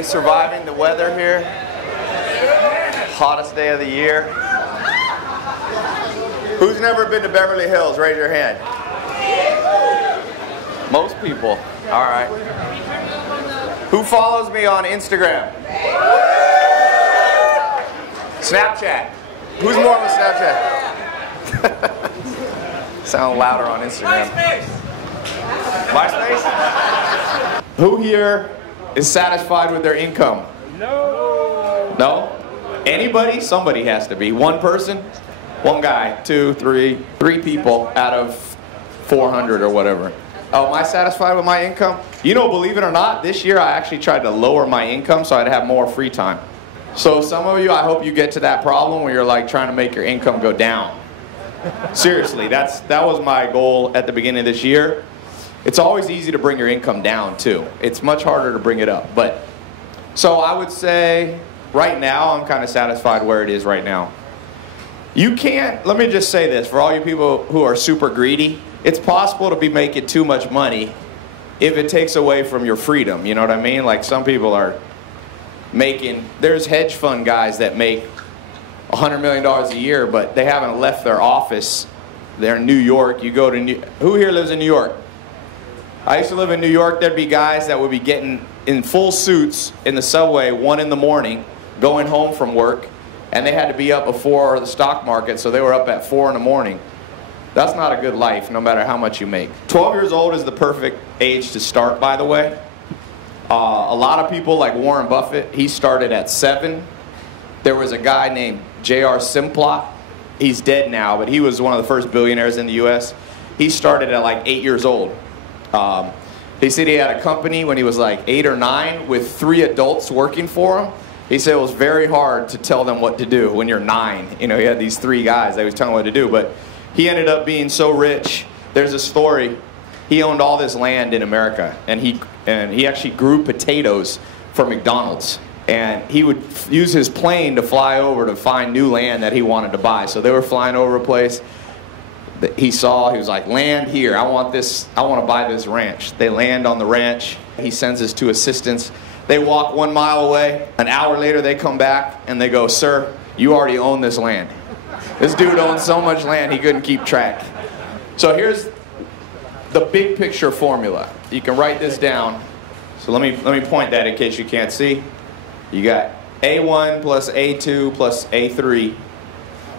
Everybody surviving the weather here? Hottest day of the year. Who's never been to Beverly Hills? Raise your hand. Most people. All right. Who follows me on Instagram? Snapchat. Who's more of a Snapchat? Sound louder on Instagram. MySpace? Who here is satisfied with their income? No. No? Anybody? Somebody has to be. One person? One guy, two, three people out of 400 or whatever. Oh, am I satisfied with my income? You know, believe it or not, this year I actually tried to lower my income so I'd have more free time. So some of you, I hope you get to that problem where you're like trying to make your income go down. Seriously, that was my goal at the beginning of this year. It's always easy to bring your income down too. It's much harder to bring it up. But so I would say right now I'm kind of satisfied where it is right now. You can't, let me just say this, for all you people who are super greedy, it's possible to be making too much money if it takes away from your freedom, you know what I mean? Like some people are making, there's hedge fund guys that make $100 million a year, but they haven't left their office. They're in New York. You go to who here lives in New York? I used to live in New York. There'd be guys that would be getting in full suits in the subway 1 in the morning, going home from work, and they had to be up before the stock market, so they were up at 4 in the morning. That's not a good life, no matter how much you make. 12 years old is the perfect age to start, by the way. A lot of people, like Warren Buffett, he started at 7. There was a guy named J.R. Simplot. He's dead now, but he was one of the first billionaires in the U.S. He started at like 8 years old. He said he had a company when he was like 8 or 9 with 3 adults working for him. He said it was very hard to tell them what to do when you're 9. You know, he had these 3 guys that he was telling what to do, but he ended up being so rich. There's a story. He owned all this land in America, and he actually grew potatoes for McDonald's. And he would use his plane to fly over to find new land that he wanted to buy. So they were flying over a place that he saw. He was like, land here. I want this. I want to buy this ranch. They land on the ranch. He sends his 2 assistants. They walk 1 mile away. An hour later, they come back, and they go, sir, you already own this land. This dude owned so much land, he couldn't keep track. So here's the big picture formula. You can write this down. So let me point that in case you can't see. You got A1 plus A2 plus A3.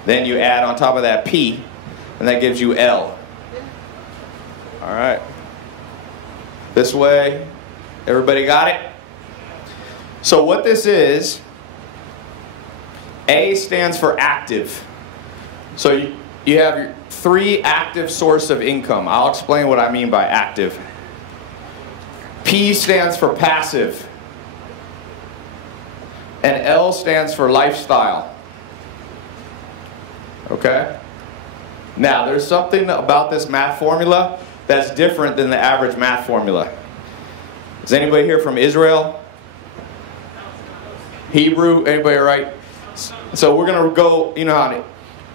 Then you add on top of that P, and that gives you L. All right. This way, everybody got it? So what this is, A stands for active. So you have your 3 active source of income. I'll explain what I mean by active. P stands for passive. And L stands for lifestyle. Okay? Now, there's something about this math formula that's different than the average math formula. Is anybody here from Israel? Hebrew? Anybody right? So we're going to go, you know how in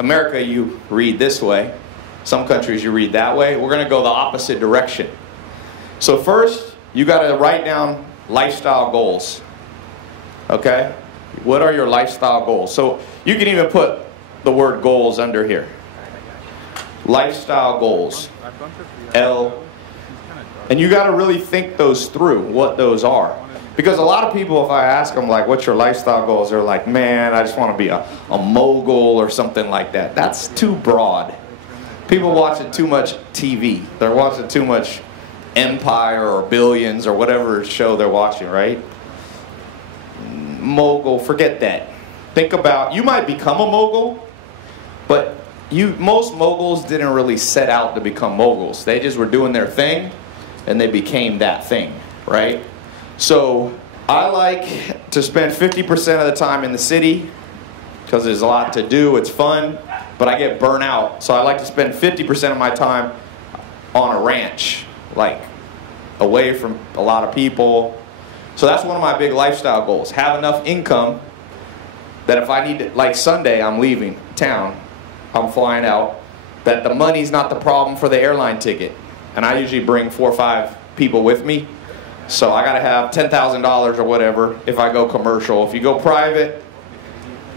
America you read this way. Some countries you read that way. We're going to go the opposite direction. So first, you got to write down lifestyle goals. Okay? What are your lifestyle goals? So you can even put the word goals under here. Lifestyle goals. L. And you got to really think those through, what those are. Because a lot of people, if I ask them, like, what's your lifestyle goals? They're like, man, I just want to be a mogul or something like that. That's too broad. People watching too much TV. They're watching too much Empire or Billions or whatever show they're watching, right? Mogul, forget that. Think about, you might become a mogul, but most moguls didn't really set out to become moguls. They just were doing their thing, and they became that thing, right? So I like to spend 50% of the time in the city because there's a lot to do, it's fun, but I get burnt out. So I like to spend 50% of my time on a ranch, like away from a lot of people. So that's one of my big lifestyle goals. Have enough income that if I need to, like Sunday, I'm leaving town, I'm flying out, that the money's not the problem for the airline ticket. And I usually bring 4 or 5 people with me. So I gotta have $10,000 or whatever if I go commercial. If you go private,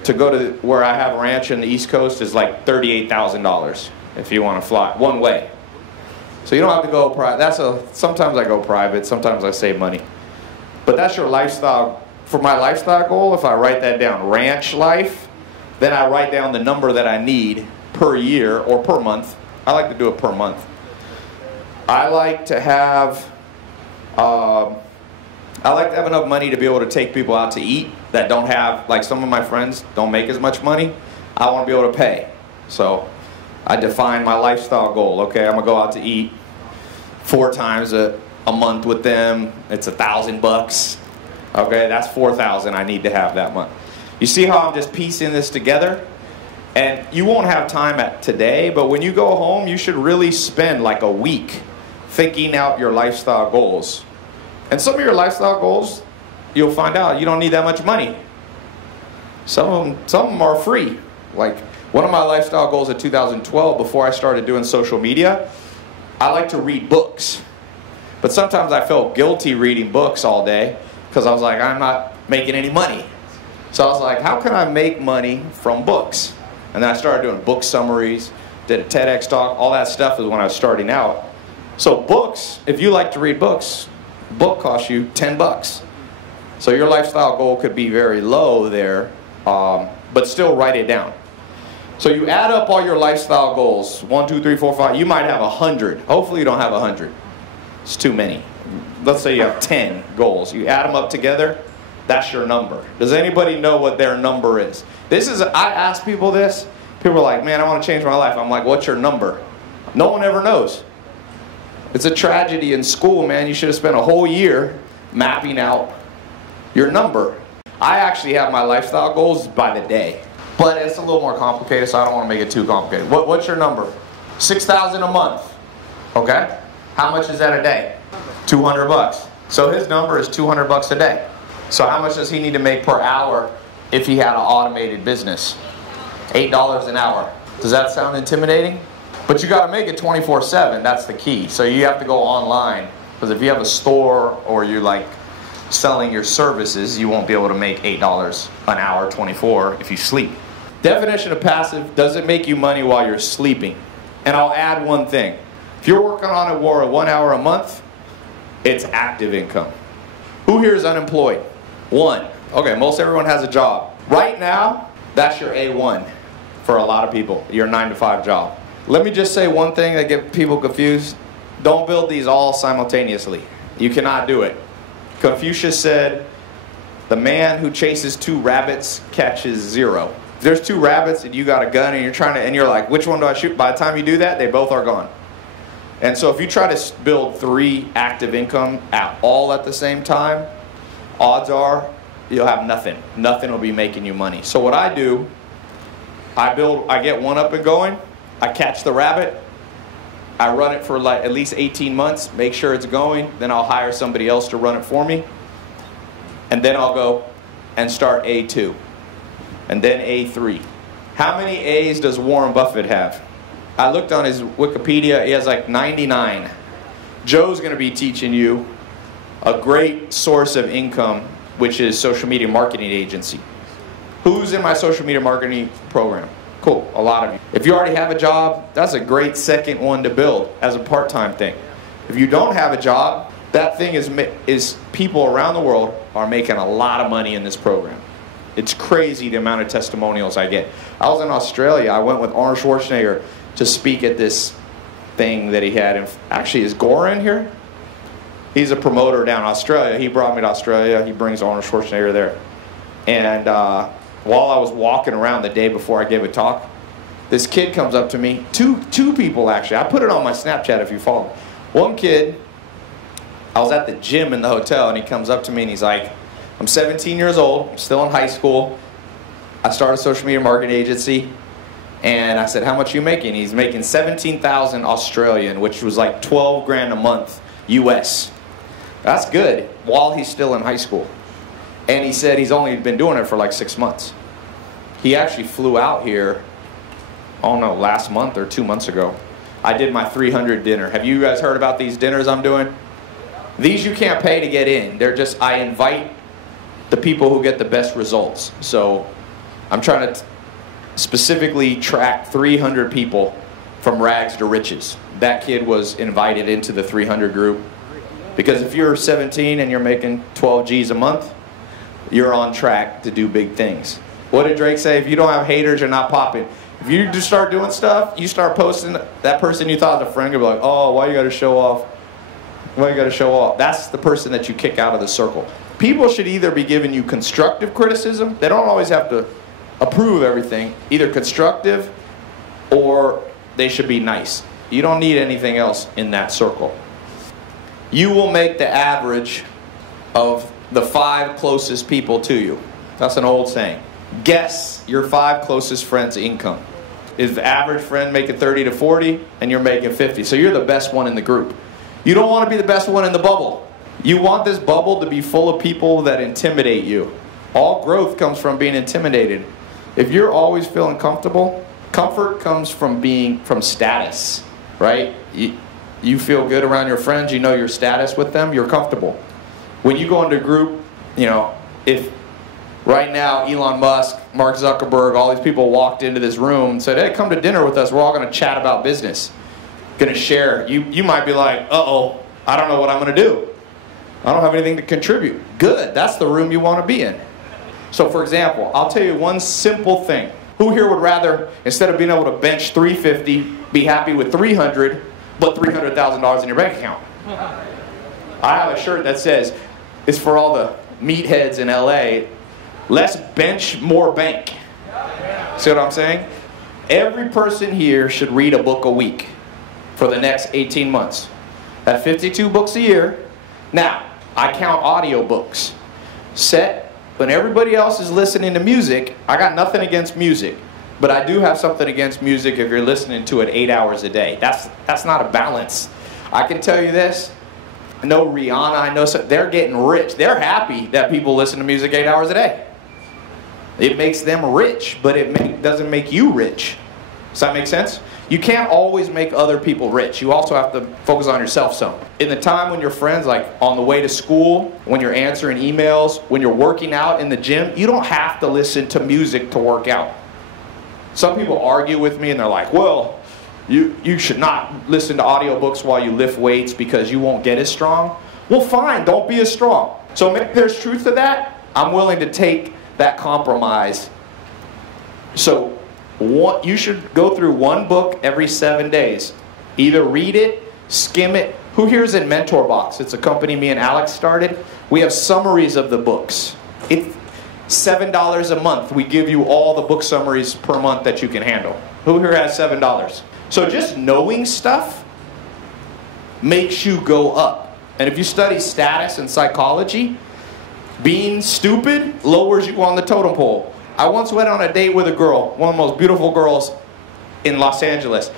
to go to where I have a ranch in the East Coast is like $38,000 if you want to fly one way. So you don't have to go private. Sometimes I go private, sometimes I save money. But that's your lifestyle. For my lifestyle goal, if I write that down, ranch life, then I write down the number that I need per year or per month. I like to do it per month. I like to have enough money to be able to take people out to eat that don't have, like some of my friends don't make as much money. I want to be able to pay. So I define my lifestyle goal. Okay, I'm going to go out to eat 4 times a month with them. It's $1,000. Okay, that's $4,000 I need to have that month. You see how I'm just piecing this together? And you won't have time today, but when you go home, you should really spend like a week thinking out your lifestyle goals. And some of your lifestyle goals, you'll find out you don't need that much money. Some of them are free. Like one of my lifestyle goals in 2012, before I started doing social media, I like to read books. But sometimes I felt guilty reading books all day because I was like, I'm not making any money. So I was like, how can I make money from books? And then I started doing book summaries, did a TEDx talk, all that stuff is when I was starting out. So books, if you like to read books, book costs you $10. So your lifestyle goal could be very low there, but still write it down. So you add up all your lifestyle goals, 1, 2, 3, 4, 5, you might have 100. Hopefully you don't have 100. It's too many. Let's say you have 10 goals. You add them up together, that's your number. Does anybody know what their number is? I ask people this. People are like, man, I want to change my life. I'm like, what's your number? No one ever knows. It's a tragedy in school, man. You should have spent a whole year mapping out your number. I actually have my lifestyle goals by the day. But it's a little more complicated, so I don't want to make it too complicated. What's your number? $6,000 a month. Okay? How much is that a day? $200. So his number is $200 a day. So how much does he need to make per hour if he had an automated business? $8 an hour. Does that sound intimidating? But you got to make it 24/7. That's the key. So you have to go online, because if you have a store or you're like selling your services, you won't be able to make $8 an hour 24 if you sleep. Definition of passive: does it make you money while you're sleeping? And I'll add one thing. If you're working on it for 1 hour a month, it's active income. Who here is unemployed? One. Okay, most everyone has a job. Right now, that's your A1 for a lot of people, your 9-to-5 job. Let me just say one thing that gets people confused. Don't build these all simultaneously. You cannot do it. Confucius said, the man who chases 2 rabbits catches 0. If there's 2 rabbits and you got a gun and you're like, which one do I shoot? By the time you do that, they both are gone. And so if you try to build 3 active income all at the same time, odds are you'll have nothing. Nothing will be making you money. So what I do, I get one up and going, I catch the rabbit, I run it for like at least 18 months, make sure it's going, then I'll hire somebody else to run it for me, and then I'll go and start A2, and then A3. How many A's does Warren Buffett have? I looked on his Wikipedia, he has like 99. Joe's going to be teaching you a great source of income, which is social media marketing agency. Who's in my social media marketing program? Cool, a lot of you. If you already have a job, that's a great second one to build as a part-time thing. If you don't have a job, that thing is people around the world are making a lot of money in this program. It's crazy the amount of testimonials I get. I was in Australia. I went with Arnold Schwarzenegger to speak at this thing that he had. Actually, is Gore in here? He's a promoter down in Australia. He brought me to Australia. He brings Arnold Schwarzenegger there. And while I was walking around the day before I gave a talk, this kid comes up to me. Two people, actually. I put it on my Snapchat if you follow. One kid, I was at the gym in the hotel, and he comes up to me and he's like, I'm 17 years old, I'm still in high school. I started a social media marketing agency. And I said, how much are you making? He's making 17,000 Australian, which was like 12 grand a month US. That's good, while he's still in high school. And he said he's only been doing it for like 6 months. He actually flew out here, I don't know, last month or 2 months ago. I did my 300 dinner. Have you guys heard about these dinners I'm doing? These you can't pay to get in. They're just, I invite the people who get the best results. So I'm trying to specifically track 300 people from rags to riches. That kid was invited into the 300 group. Because if you're 17 and you're making 12 G's a month, you're on track to do big things. What did Drake say? If you don't have haters, you're not popping. If you just start doing stuff, you start posting, that person you thought was a friend, you'll be like, oh, why you gotta show off? Why you gotta show off? That's the person that you kick out of the circle. People should either be giving you constructive criticism. They don't always have to approve everything. Either constructive or they should be nice. You don't need anything else in that circle. You will make the average of the 5 closest people to you. That's an old saying. Guess your 5 closest friends' income. Is the average friend making 30 to 40 and you're making 50? So you're the best one in the group. You don't want to be the best one in the bubble. You want this bubble to be full of people that intimidate you. All growth comes from being intimidated. If you're always feeling comfortable, comfort comes from from status, right? You feel good around your friends, you know your status with them, you're comfortable. When you go into a group, you know, if right now Elon Musk, Mark Zuckerberg, all these people walked into this room and said, hey, come to dinner with us, we're all going to chat about business, going to share. You might be like, uh-oh, I don't know what I'm going to do. I don't have anything to contribute. Good, that's the room you want to be in. So for example, I'll tell you one simple thing. Who here would rather, instead of being able to bench 350, be happy with 300, but $300,000 in your bank account? I have a shirt that says, it's for all the meatheads in LA, less bench, more bank. See what I'm saying? Every person here should read a book a week for the next 18 months. That's 52 books a year. Now, I count audio books. When everybody else is listening to music, I got nothing against music, but I do have something against music if you're listening to it 8 hours a day. That's not a balance. I can tell you this, I know Rihanna, I know they're getting rich. They're happy that people listen to music 8 hours a day. It makes them rich, but it doesn't make you rich. Does that make sense? You can't always make other people rich. You also have to focus on yourself some. In the time when your friends, like on the way to school, when you're answering emails, when you're working out in the gym, you don't have to listen to music to work out. Some people argue with me and they're like, well, you should not listen to audiobooks while you lift weights because you won't get as strong. Well, fine, don't be as strong. So maybe there's truth to that. I'm willing to take that compromise. So you should go through one book every 7 days. Either read it, skim it. Who here is in Mentor Box? It's a company me and Alex started. We have summaries of the books. It's $7 a month. We give you all the book summaries per month that you can handle. Who here has $7? So just knowing stuff makes you go up. And if you study status and psychology, being stupid lowers you on the totem pole. I once went on a date with a girl, one of the most beautiful girls in Los Angeles.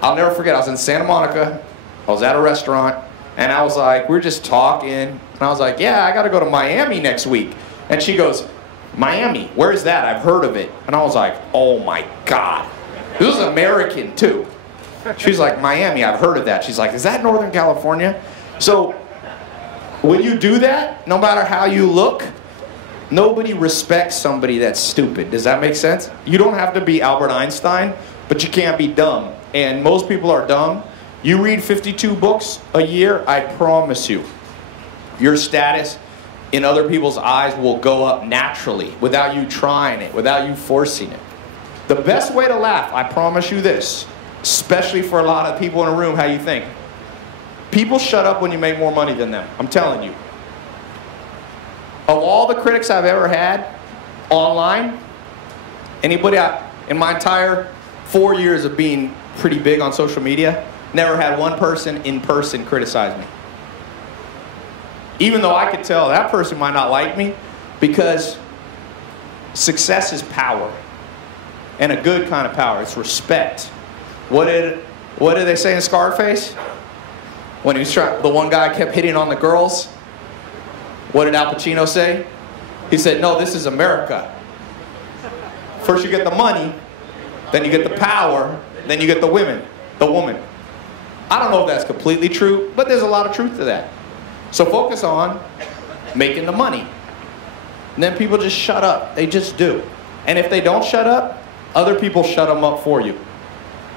I'll never forget, I was in Santa Monica, I was at a restaurant, and I was like, we were just talking, and I was like, yeah, I gotta go to Miami next week. And she goes, Miami, where is that? I've heard of it. And I was like, oh my God. This was American too. She's like, Miami, I've heard of that. She's like, is that Northern California? So when you do that, no matter how you look, nobody respects somebody that's stupid. Does that make sense? You don't have to be Albert Einstein, but you can't be dumb. And most people are dumb. You read 52 books a year, I promise you, your status in other people's eyes will go up naturally without you trying it, without you forcing it. The best way to laugh, I promise you this, especially for a lot of people in a room, how you think. People shut up when you make more money than them. I'm telling you. Of all the critics I've ever had online, anybody in my entire 4 years of being pretty big on social media, never had one person in person criticize me. Even though I could tell that person might not like me, because success is power. And a good kind of power. It's respect. What did they say in Scarface? When he was the one guy kept hitting on the girls. What did Al Pacino say? He said, no, this is America. First you get the money, then you get the power, then you get the woman. I don't know if that's completely true, but there's a lot of truth to that. So focus on making the money. And then people just shut up. They just do. And if they don't shut up, other people shut them up for you.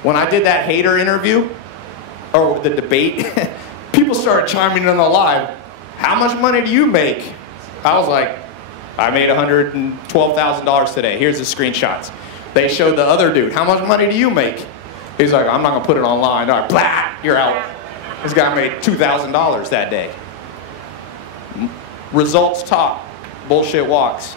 When I did that hater interview, or the debate, people started chiming in on the live. How much money do you make? I was like, I made $112,000 today. Here's the screenshots. They showed the other dude. How much money do you make? He's like, I'm not going to put it online. All right, blah, you're out. This guy made $2,000 that day. Results talk. Bullshit walks.